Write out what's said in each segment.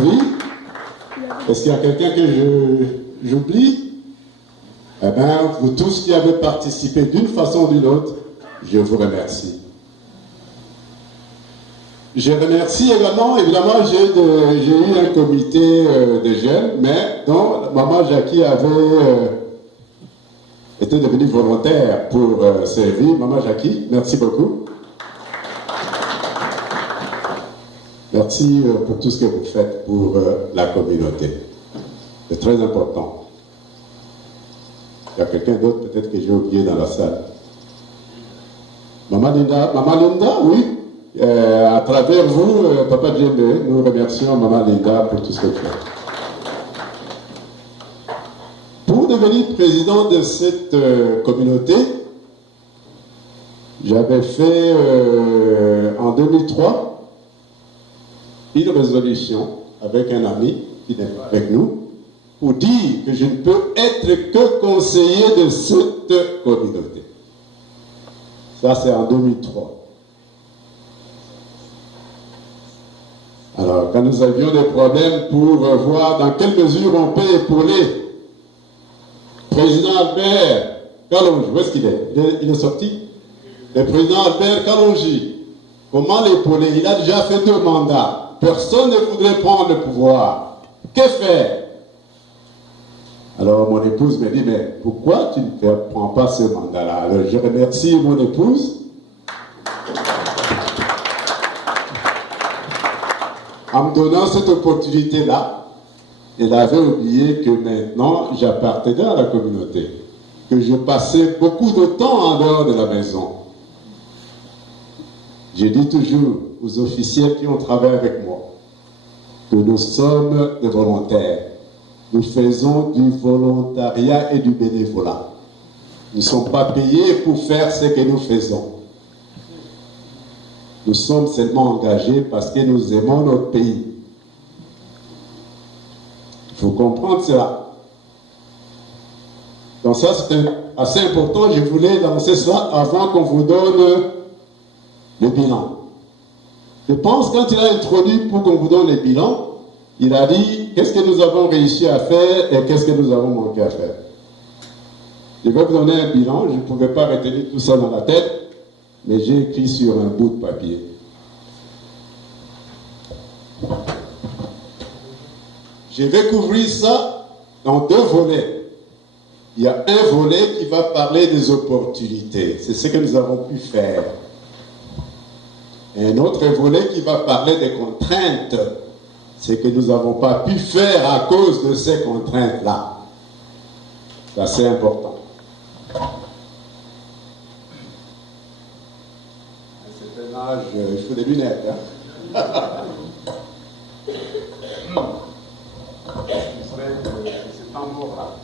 servi. Est-ce qu'il y a quelqu'un que j'oublie? Eh bien, vous tous qui avez participé d'une façon ou d'une autre, je vous remercie. Je remercie également, évidemment, j'ai eu un comité de jeunes, mais dont Maman Jackie avait été devenue volontaire pour servir. Maman Jackie, merci beaucoup. Merci pour tout ce que vous faites pour la communauté. C'est très important. Il y a quelqu'un d'autre peut-être que j'ai oublié dans la salle. Maman Linda, oui. À travers vous, Papa Djembe, nous remercions Maman Linda pour tout ce qu'elle fait. Pour devenir président de cette communauté, j'avais fait en 2003 une résolution avec un ami qui n'est pas avec nous pour dire que je ne peux être que conseiller de cette communauté. Ça, c'est en 2003. Alors, quand nous avions des problèmes pour voir dans quelle mesure on peut épauler président Albert Kalonji, où est-ce qu'il est? Il est sorti? Le président Albert Kalonji, comment l'épauler? Il a déjà fait 2 mandats. Personne ne voudrait prendre le pouvoir. Que faire? Alors mon épouse me dit, mais pourquoi tu ne prends pas ce mandat-là? Alors je remercie mon épouse. En me donnant cette opportunité-là, elle avait oublié que maintenant j'appartenais à la communauté, que je passais beaucoup de temps en dehors de la maison. Je dis toujours aux officiels qui ont travaillé avec moi que nous sommes des volontaires. Nous faisons du volontariat et du bénévolat. Nous ne sommes pas payés pour faire ce que nous faisons. Nous sommes seulement engagés parce que nous aimons notre pays. Il faut comprendre cela. Donc ça, c'est assez important. Je voulais lancer cela avant qu'on vous donne le bilan. Je pense quand il a introduit pour qu'on vous donne le bilan, il a dit qu'est-ce que nous avons réussi à faire et qu'est-ce que nous avons manqué à faire. Je vais vous donner un bilan. Je ne pouvais pas retenir tout ça dans la tête, mais j'ai écrit sur un bout de papier. Je vais couvrir ça dans 2 volets. Il y a un volet qui va parler des opportunités. C'est ce que nous avons pu faire. Et un autre volet qui va parler des contraintes. C'est que nous n'avons pas pu faire à cause de ces contraintes-là. C'est assez important. C'est un âge, il faut des lunettes. Hein? C'est un mot là.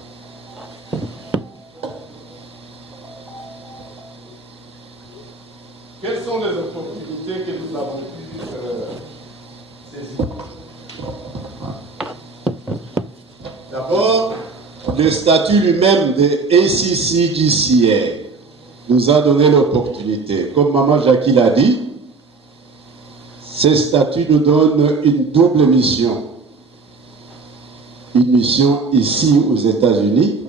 Quelles sont les opportunités que nous avons pu saisir? D'abord, le statut lui-même de ACCGCA nous a donné l'opportunité. Comme Maman Jackie l'a dit, ce statut nous donne une double mission. Une mission ici aux États-Unis,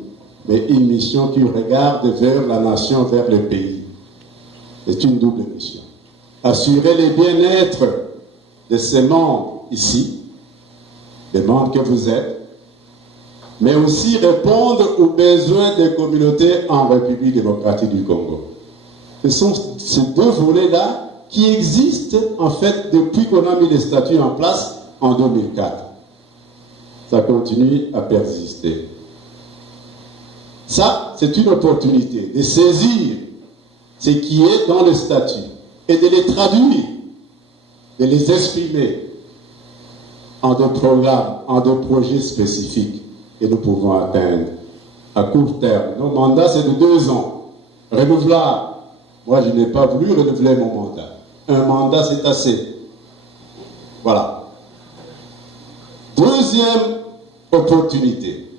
mais une mission qui regarde vers la nation, vers le pays. C'est une double mission. Assurer le bien-être de ces membres ici, des membres que vous êtes, mais aussi répondre aux besoins des communautés en République démocratique du Congo. Ce sont ces 2 volets-là qui existent en fait depuis qu'on a mis les statuts en place en 2004. Ça continue à persister. Ça, c'est une opportunité de saisir ce qui est dans les statuts et de les traduire, de les exprimer en 2 programmes, en 2 projets spécifiques que nous pouvons atteindre à court terme. Nos mandats, c'est de 2 ans. Renouvelable. Moi, je n'ai pas voulu renouveler mon mandat. Un mandat, c'est assez. Voilà. Deuxième opportunité.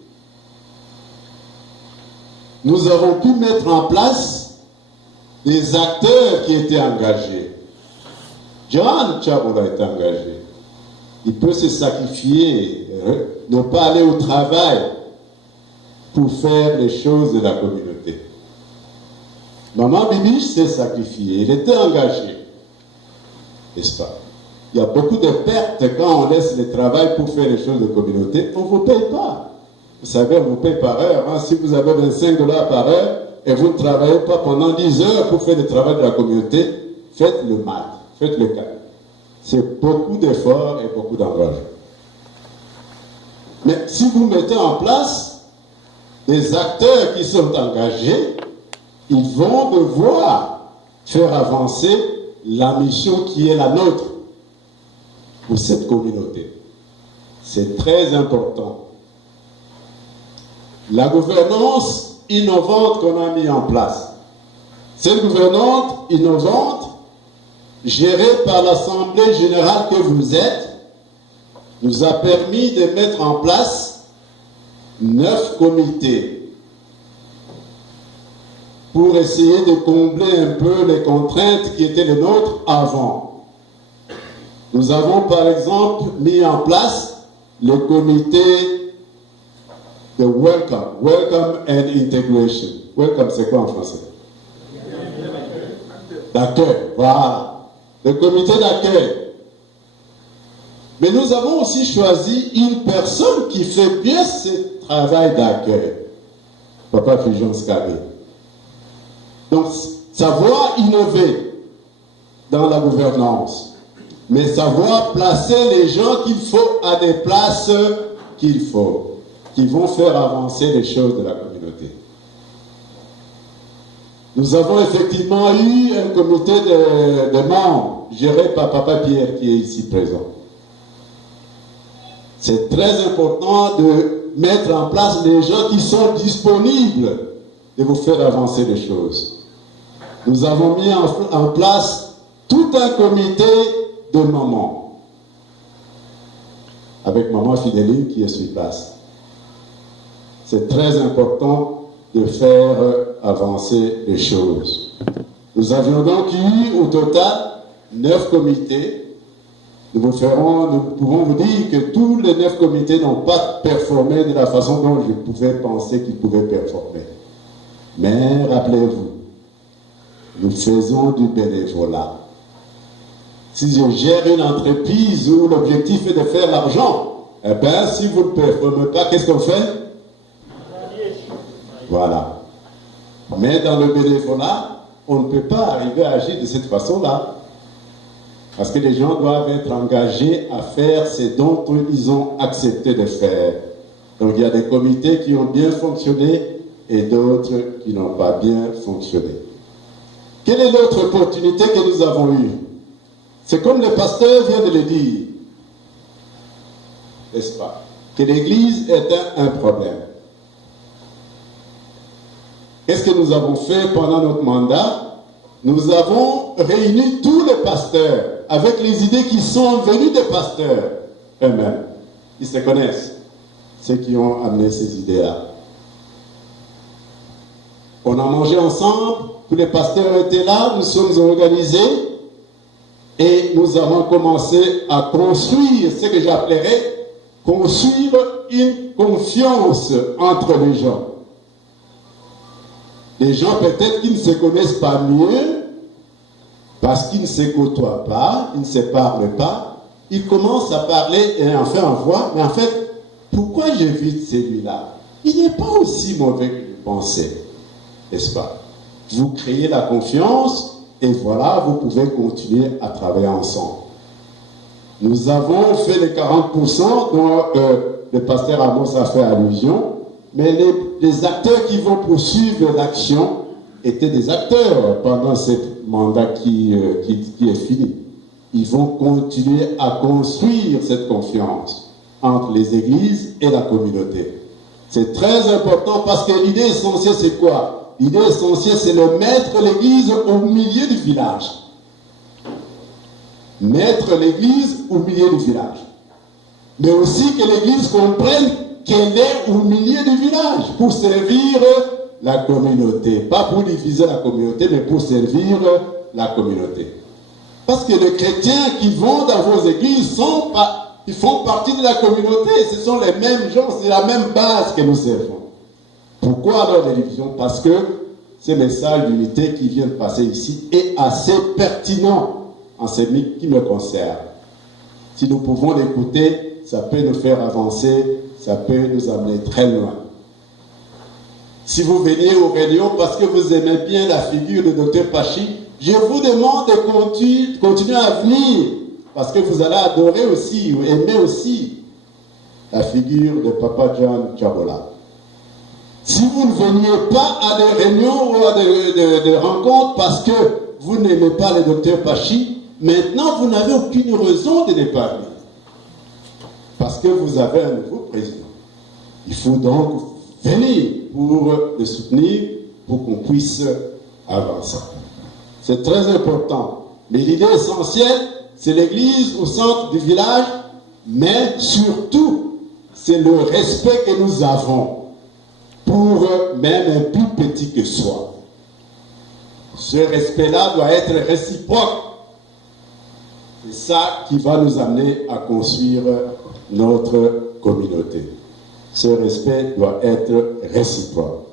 Nous avons pu mettre en place des acteurs qui étaient engagés. John Tchaboula est engagé. Il peut se sacrifier, ne pas aller au travail pour faire les choses de la communauté. Maman Bibiche s'est sacrifiée, elle était engagée, n'est-ce pas? Il y a beaucoup de pertes quand on laisse le travail pour faire les choses de communauté, on ne vous paye pas. Vous savez, on vous paye par heure. Hein? Si vous avez 25 $ par heure et vous ne travaillez pas pendant 10 heures pour faire le travail de la communauté, faites le mal, faites le cas. C'est beaucoup d'efforts et beaucoup d'engagement. Mais si vous mettez en place des acteurs qui sont engagés, ils vont devoir faire avancer la mission qui est la nôtre pour cette communauté. C'est très important. La gouvernance innovante qu'on a mis en place, cette gouvernance innovante, gérée par l'Assemblée générale que vous êtes, nous a permis de mettre en place 9 comités pour essayer de combler un peu les contraintes qui étaient les nôtres avant. Nous avons par exemple mis en place le comité de Welcome and Integration. Welcome, c'est quoi en français? D'accueil, voilà. Le comité d'accueil. Mais nous avons aussi choisi une personne qui fait bien ce travail d'accueil. Papa Fulgence Kabé. Donc, savoir innover dans la gouvernance, mais savoir placer les gens qu'il faut à des places qu'il faut, qui vont faire avancer les choses de la communauté. Nous avons effectivement eu un comité de membres géré par Papa Pierre qui est ici présent. C'est très important de mettre en place les gens qui sont disponibles de vous faire avancer les choses. Nous avons mis en place tout un comité de mamans, avec maman Fidéline qui est sur place. C'est très important de faire avancer les choses. Nous avions donc eu au total 9 comités. Nous pouvons vous dire que tous les 9 comités n'ont pas performé de la façon dont je pouvais penser qu'ils pouvaient performer. Mais rappelez-vous, nous faisons du bénévolat. Si je gère une entreprise où l'objectif est de faire l'argent, eh bien, si vous ne performez pas, qu'est-ce qu'on fait? Voilà. Mais dans le bénévolat, on ne peut pas arriver à agir de cette façon-là. Parce que les gens doivent être engagés à faire ce dont ils ont accepté de faire. Donc il y a des comités qui ont bien fonctionné et d'autres qui n'ont pas bien fonctionné. Quelle est l'autre opportunité que nous avons eue? C'est comme le pasteur vient de le dire, n'est-ce pas? Que l'Église est un problème. Qu'est-ce que nous avons fait pendant notre mandat? Nous avons réuni tous les pasteurs avec les idées qui sont venues des pasteurs eux-mêmes. Ils se connaissent, ceux qui ont amené ces idées-là. On a mangé ensemble, tous les pasteurs étaient là, nous sommes organisés et nous avons commencé à construire ce que j'appellerais construire une confiance entre les gens. Les gens peut-être qui ne se connaissent pas mieux, parce qu'ils ne se côtoient pas, ils ne se parlent pas, ils commencent à parler et enfin on voit, mais en fait, pourquoi j'évite celui-là? Il n'est pas aussi mauvais que je pensais, n'est-ce pas? Vous créez la confiance et voilà, vous pouvez continuer à travailler ensemble. Nous avons fait les 40% dont le pasteur Amos a fait allusion, mais les acteurs qui vont poursuivre l'action étaient des acteurs pendant ce mandat qui est fini. Ils vont continuer à construire cette confiance entre les églises et la communauté. C'est très important parce que l'idée essentielle, c'est quoi? L'idée essentielle, c'est de mettre l'église au milieu du village. Mettre l'église au milieu du village. Mais aussi que l'église comprenne qu'elle est au milieu du village pour servir la communauté. Pas pour diviser la communauté, mais pour servir la communauté. Parce que les chrétiens qui vont dans vos églises sont Ils font partie de la communauté, ce sont les mêmes gens, c'est la même base que nous servons. Pourquoi alors les divisions? Parce que ce message d'unité qui vient de passer ici est assez pertinent en ce qui me concerne. Si nous pouvons l'écouter, ça peut nous faire avancer, ça peut nous amener très loin. Si vous veniez aux réunions parce que vous aimez bien la figure de Dr Pachi, je vous demande de continuer à venir parce que vous allez adorer aussi, ou aimer aussi la figure de Papa John Tchabola. Si vous ne veniez pas à des réunions ou à des rencontres parce que vous n'aimez pas le Dr Pachi, maintenant vous n'avez aucune raison de ne pas venir. Parce que vous avez un nouveau président. Il faut donc venir pour le soutenir, pour qu'on puisse avancer. C'est très important. Mais l'idée essentielle, c'est l'église au centre du village, mais surtout, c'est le respect que nous avons pour même un plus petit que soit. Ce respect-là doit être réciproque. C'est ça qui va nous amener à construire notre communauté. Ce respect doit être réciproque.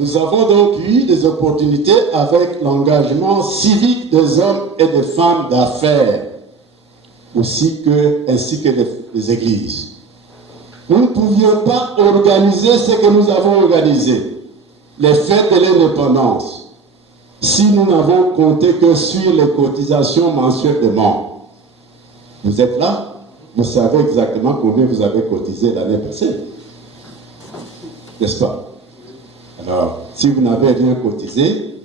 Nous avons donc eu des opportunités avec l'engagement civique des hommes et des femmes d'affaires, ainsi que les églises. Nous ne pouvions pas organiser ce que nous avons organisé, les fêtes de l'indépendance, si nous n'avons compté que sur les cotisations mensuelles de membres. Vous êtes là? Vous savez exactement combien vous avez cotisé l'année passée. N'est-ce pas? Alors, si vous n'avez rien cotisé,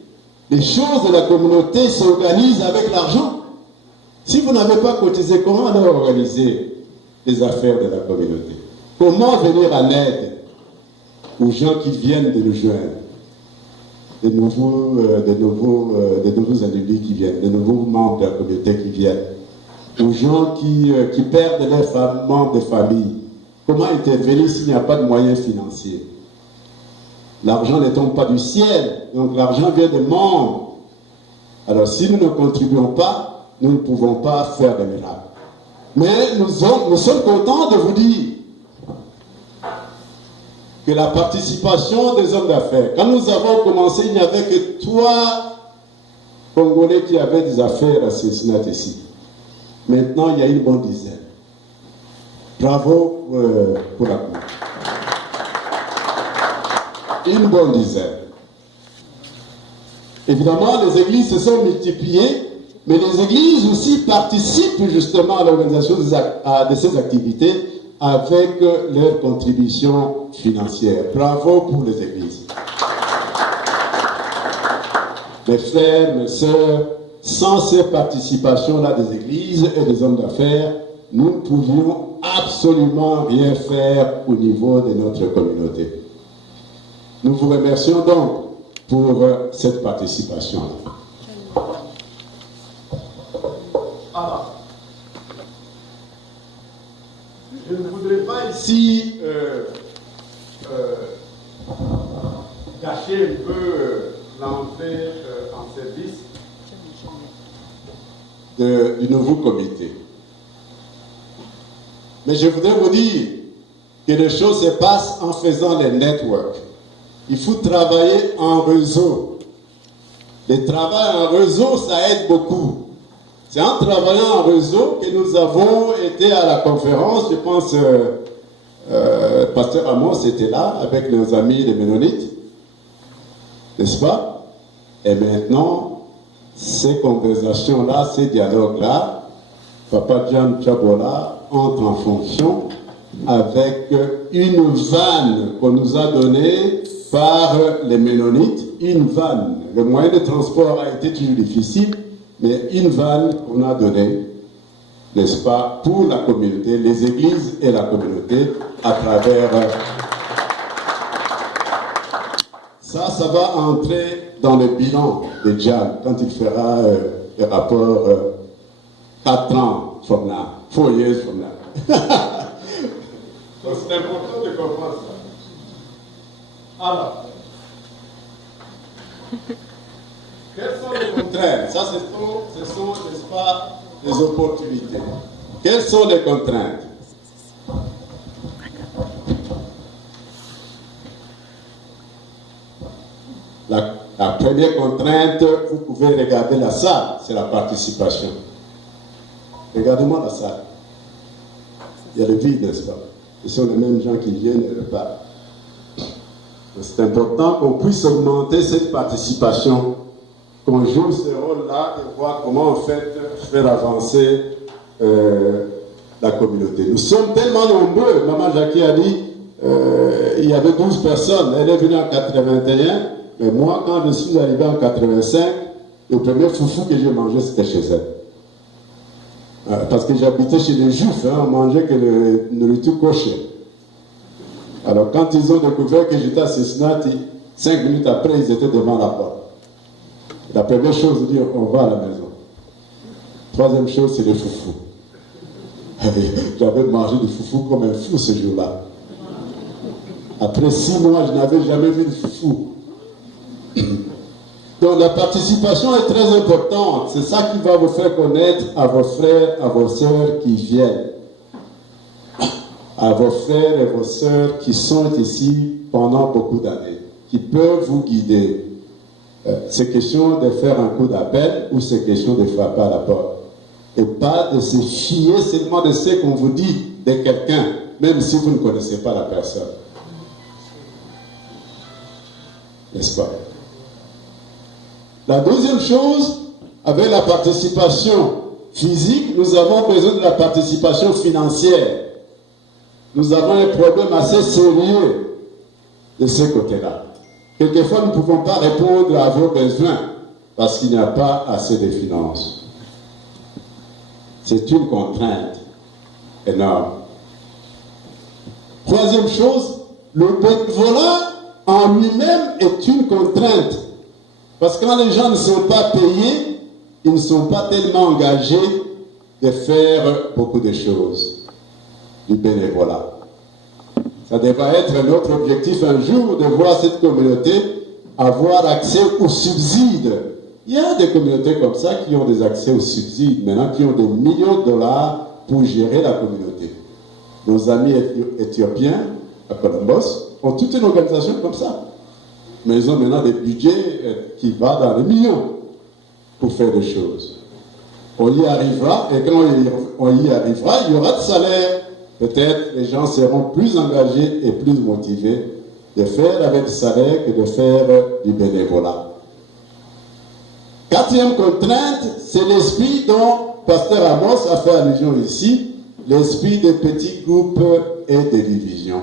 les choses de la communauté s'organisent avec l'argent. Si vous n'avez pas cotisé, comment alors organiser les affaires de la communauté? Comment venir en aide aux gens qui viennent de nous joindre? De nouveaux individus qui viennent, de nouveaux membres de la communauté qui viennent, aux gens qui perdent leurs membres de famille. Comment intervenir s'il n'y a pas de moyens financiers? L'argent ne tombe pas du ciel, donc l'argent vient des membres. Alors si nous ne contribuons pas, nous ne pouvons pas faire de miracles. Mais nous sommes contents de vous dire que la participation des hommes d'affaires, quand nous avons commencé, il n'y avait que 3 Congolais qui avaient des affaires à Cincinnati ici. Maintenant, il y a une bonne dizaine. Bravo pour la cour. Une bonne dizaine. Évidemment, les églises se sont multipliées, mais les églises aussi participent justement à l'organisation de ces activités avec leur contribution financière. Bravo pour les églises. Mes frères, mes sœurs, sans ces participations-là des églises et des hommes d'affaires, nous ne pouvions absolument rien faire au niveau de notre communauté. Nous vous remercions donc pour cette participation-là. Alors, je ne voudrais pas ici gâcher un peu l'entrée en service du nouveau comité. Mais je voudrais vous dire que les choses se passent en faisant les networks. Il faut travailler en réseau. Le travail en réseau, ça aide beaucoup. C'est en travaillant en réseau que nous avons été à la conférence. Je pense Pasteur Amos était là avec nos amis les Ménonites. N'est-ce pas? Et maintenant, ces conversations-là, ces dialogues-là, Papa John Tchabola entre en fonction avec une vanne qu'on nous a donnée par les Ménonites, une vanne. Le moyen de transport a été toujours difficile, mais une vanne qu'on a donnée, n'est-ce pas, pour la communauté, les églises et la communauté, à travers... Ça va entrer dans le bilan de Jan, quand il fera le rapport 4 ans from now, 4 years from now. Donc c'est important de comprendre ça. Alors, quels sont les contraires? Ça, ce sont, n'est-ce pas, les opportunités. Quelles sont les contraintes? La première contrainte, vous pouvez regarder la salle, c'est la participation. Regardez-moi la salle. Il y a le vide, n'est-ce pas? Ce sont les mêmes gens qui viennent et repartent. C'est important qu'on puisse augmenter cette participation, qu'on joue ce rôle-là et voir comment en fait faire avancer la communauté. Nous sommes tellement nombreux. Maman Jackie a dit il y avait 12 personnes. Elle est venue en 81. Mais moi, quand je suis arrivé en 85, le premier foufou que j'ai mangé, c'était chez elle. Parce que j'habitais chez les Juifs, on mangeait que le nourriture cochée. Alors quand ils ont découvert que j'étais assassiné, 5 minutes après, ils étaient devant la porte. La première chose, c'est de dire, on va à la maison. Troisième chose, c'est le foufou. J'avais mangé du foufou comme un fou ce jour-là. Après 6 mois, je n'avais jamais vu de foufou. Donc la participation est très importante. C'est ça qui va vous faire connaître à vos frères, à vos sœurs qui viennent. À vos frères et vos sœurs qui sont ici pendant beaucoup d'années, qui peuvent vous guider. C'est question de faire un coup d'appel ou c'est question de frapper à la porte. Et pas de se fier seulement de ce qu'on vous dit de quelqu'un, même si vous ne connaissez pas la personne. N'est-ce pas? La deuxième chose, avec la participation physique, nous avons besoin de la participation financière. Nous avons un problème assez sérieux de ce côté-là. Quelquefois, nous ne pouvons pas répondre à vos besoins parce qu'il n'y a pas assez de finances. C'est une contrainte énorme. Troisième chose, le bénévolat en lui-même est une contrainte. Parce que quand les gens ne sont pas payés, ils ne sont pas tellement engagés de faire beaucoup de choses. Du bénévolat. Ça devrait être notre objectif un jour de voir cette communauté avoir accès aux subsides. Il y a des communautés comme ça qui ont des accès aux subsides, maintenant qui ont des millions de dollars pour gérer la communauté. Nos amis éthiopiens à Columbus ont toute une organisation comme ça. Mais ils ont maintenant des budgets qui vont dans les millions pour faire des choses. On y arrivera, et quand on y arrivera, il y aura de salaire. Peut-être les gens seront plus engagés et plus motivés de faire avec du salaire que de faire du bénévolat. Quatrième contrainte, c'est l'esprit dont Pasteur Amos a fait allusion ici, l'esprit des petits groupes et des divisions.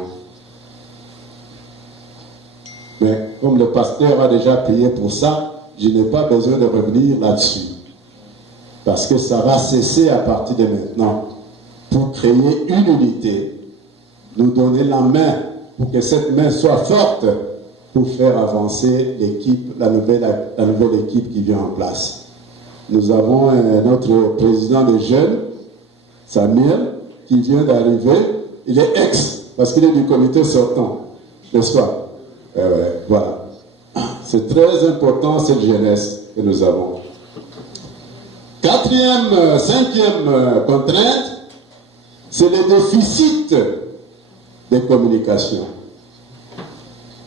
Mais comme le pasteur a déjà payé pour ça, je n'ai pas besoin de revenir là-dessus. Parce que ça va cesser à partir de maintenant. Pour créer une unité, nous donner la main pour que cette main soit forte pour faire avancer l'équipe, la nouvelle équipe qui vient en place. Nous avons notre président des jeunes, Samuel, qui vient d'arriver. Il est ex, parce qu'il est du comité sortant, n'est-ce pas? Voilà. C'est très important cette jeunesse que nous avons. Cinquième contrainte, c'est le déficit de communication.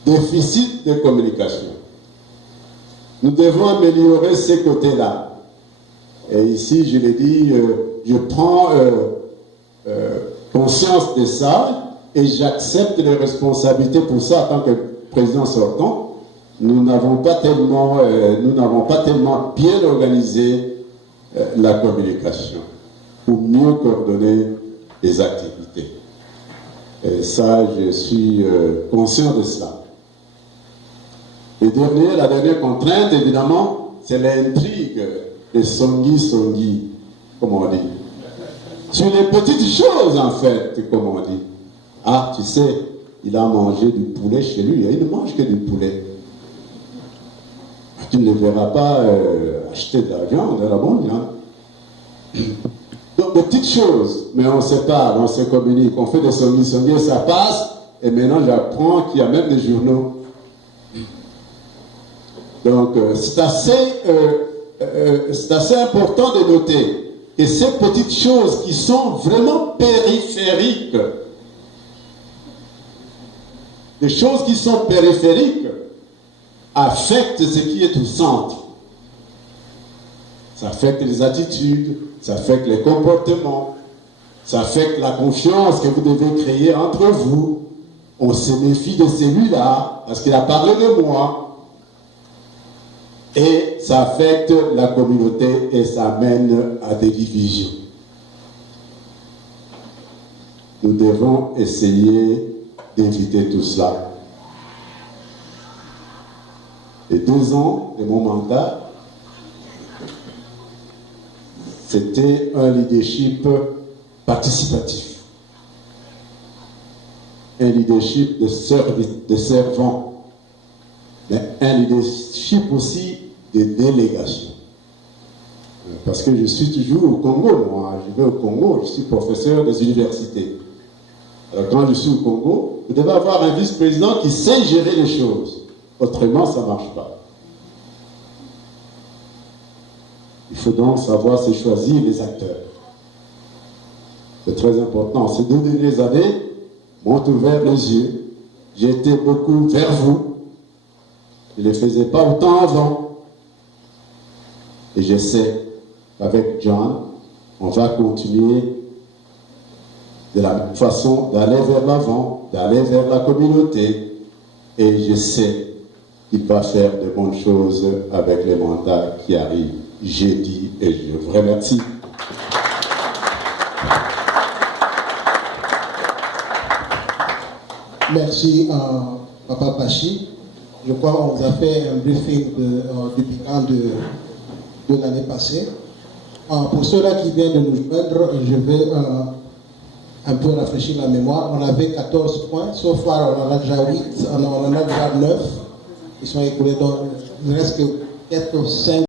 Déficit de communication. Nous devons améliorer ces côtés-là. Et ici, je l'ai dit, je prends conscience de ça et j'accepte les responsabilités pour ça en tant que président sortant. Nous n'avons pas tellement bien organisé la communication pour mieux coordonner les activités. Et ça, je suis conscient de cela. La dernière contrainte, évidemment, c'est l'intrigue des songi, comme on dit. Sur les petites choses, en fait, comme on dit. Ah, tu sais, il a mangé du poulet chez lui, il ne mange que du poulet. Tu ne le verras pas acheter de la viande à la bonne, hein. Donc, des petites choses, mais on se parle, on se communique, on fait des songi, ça passe, et maintenant j'apprends qu'il y a même des journaux. Donc, c'est assez important de noter que ces petites choses qui sont vraiment périphériques, les choses qui sont périphériques affectent ce qui est au centre. Ça affecte les attitudes, ça affecte les comportements, ça affecte la confiance que vous devez créer entre vous. On se méfie de celui-là parce qu'il a parlé de moi. Et ça affecte la communauté et ça mène à des divisions. Nous devons essayer d'éviter tout cela. Les 2 ans de mon mandat, c'était un leadership participatif, un leadership de servant, mais un leadership aussi de délégation. Parce que je suis toujours au Congo, moi, je vais au Congo, je suis professeur des universités. Alors quand je suis au Congo, vous devez avoir un vice-président qui sait gérer les choses. Autrement, ça ne marche pas. Il faut donc savoir se choisir les acteurs. C'est très important. Ces 2 dernières années m'ont ouvert les yeux. J'ai été beaucoup vers vous. Je ne le faisais pas autant avant. Et je sais qu'avec John, on va continuer de la même façon d'aller vers l'avant, d'aller vers la communauté. Et je sais qu'il va faire de bonnes choses avec les mandats qui arrivent. J'ai dit et je vous remercie. Merci à Papa Pachi. Je crois qu'on vous a fait un briefing du bilan de l'année passée. Pour ceux-là qui viennent de nous joindre, je vais un peu rafraîchir la mémoire. On avait 14 points. Sauf far, on en a déjà 8. On en a déjà 9. Ils sont écoulés. Donc, il ne reste que 4 ou 5.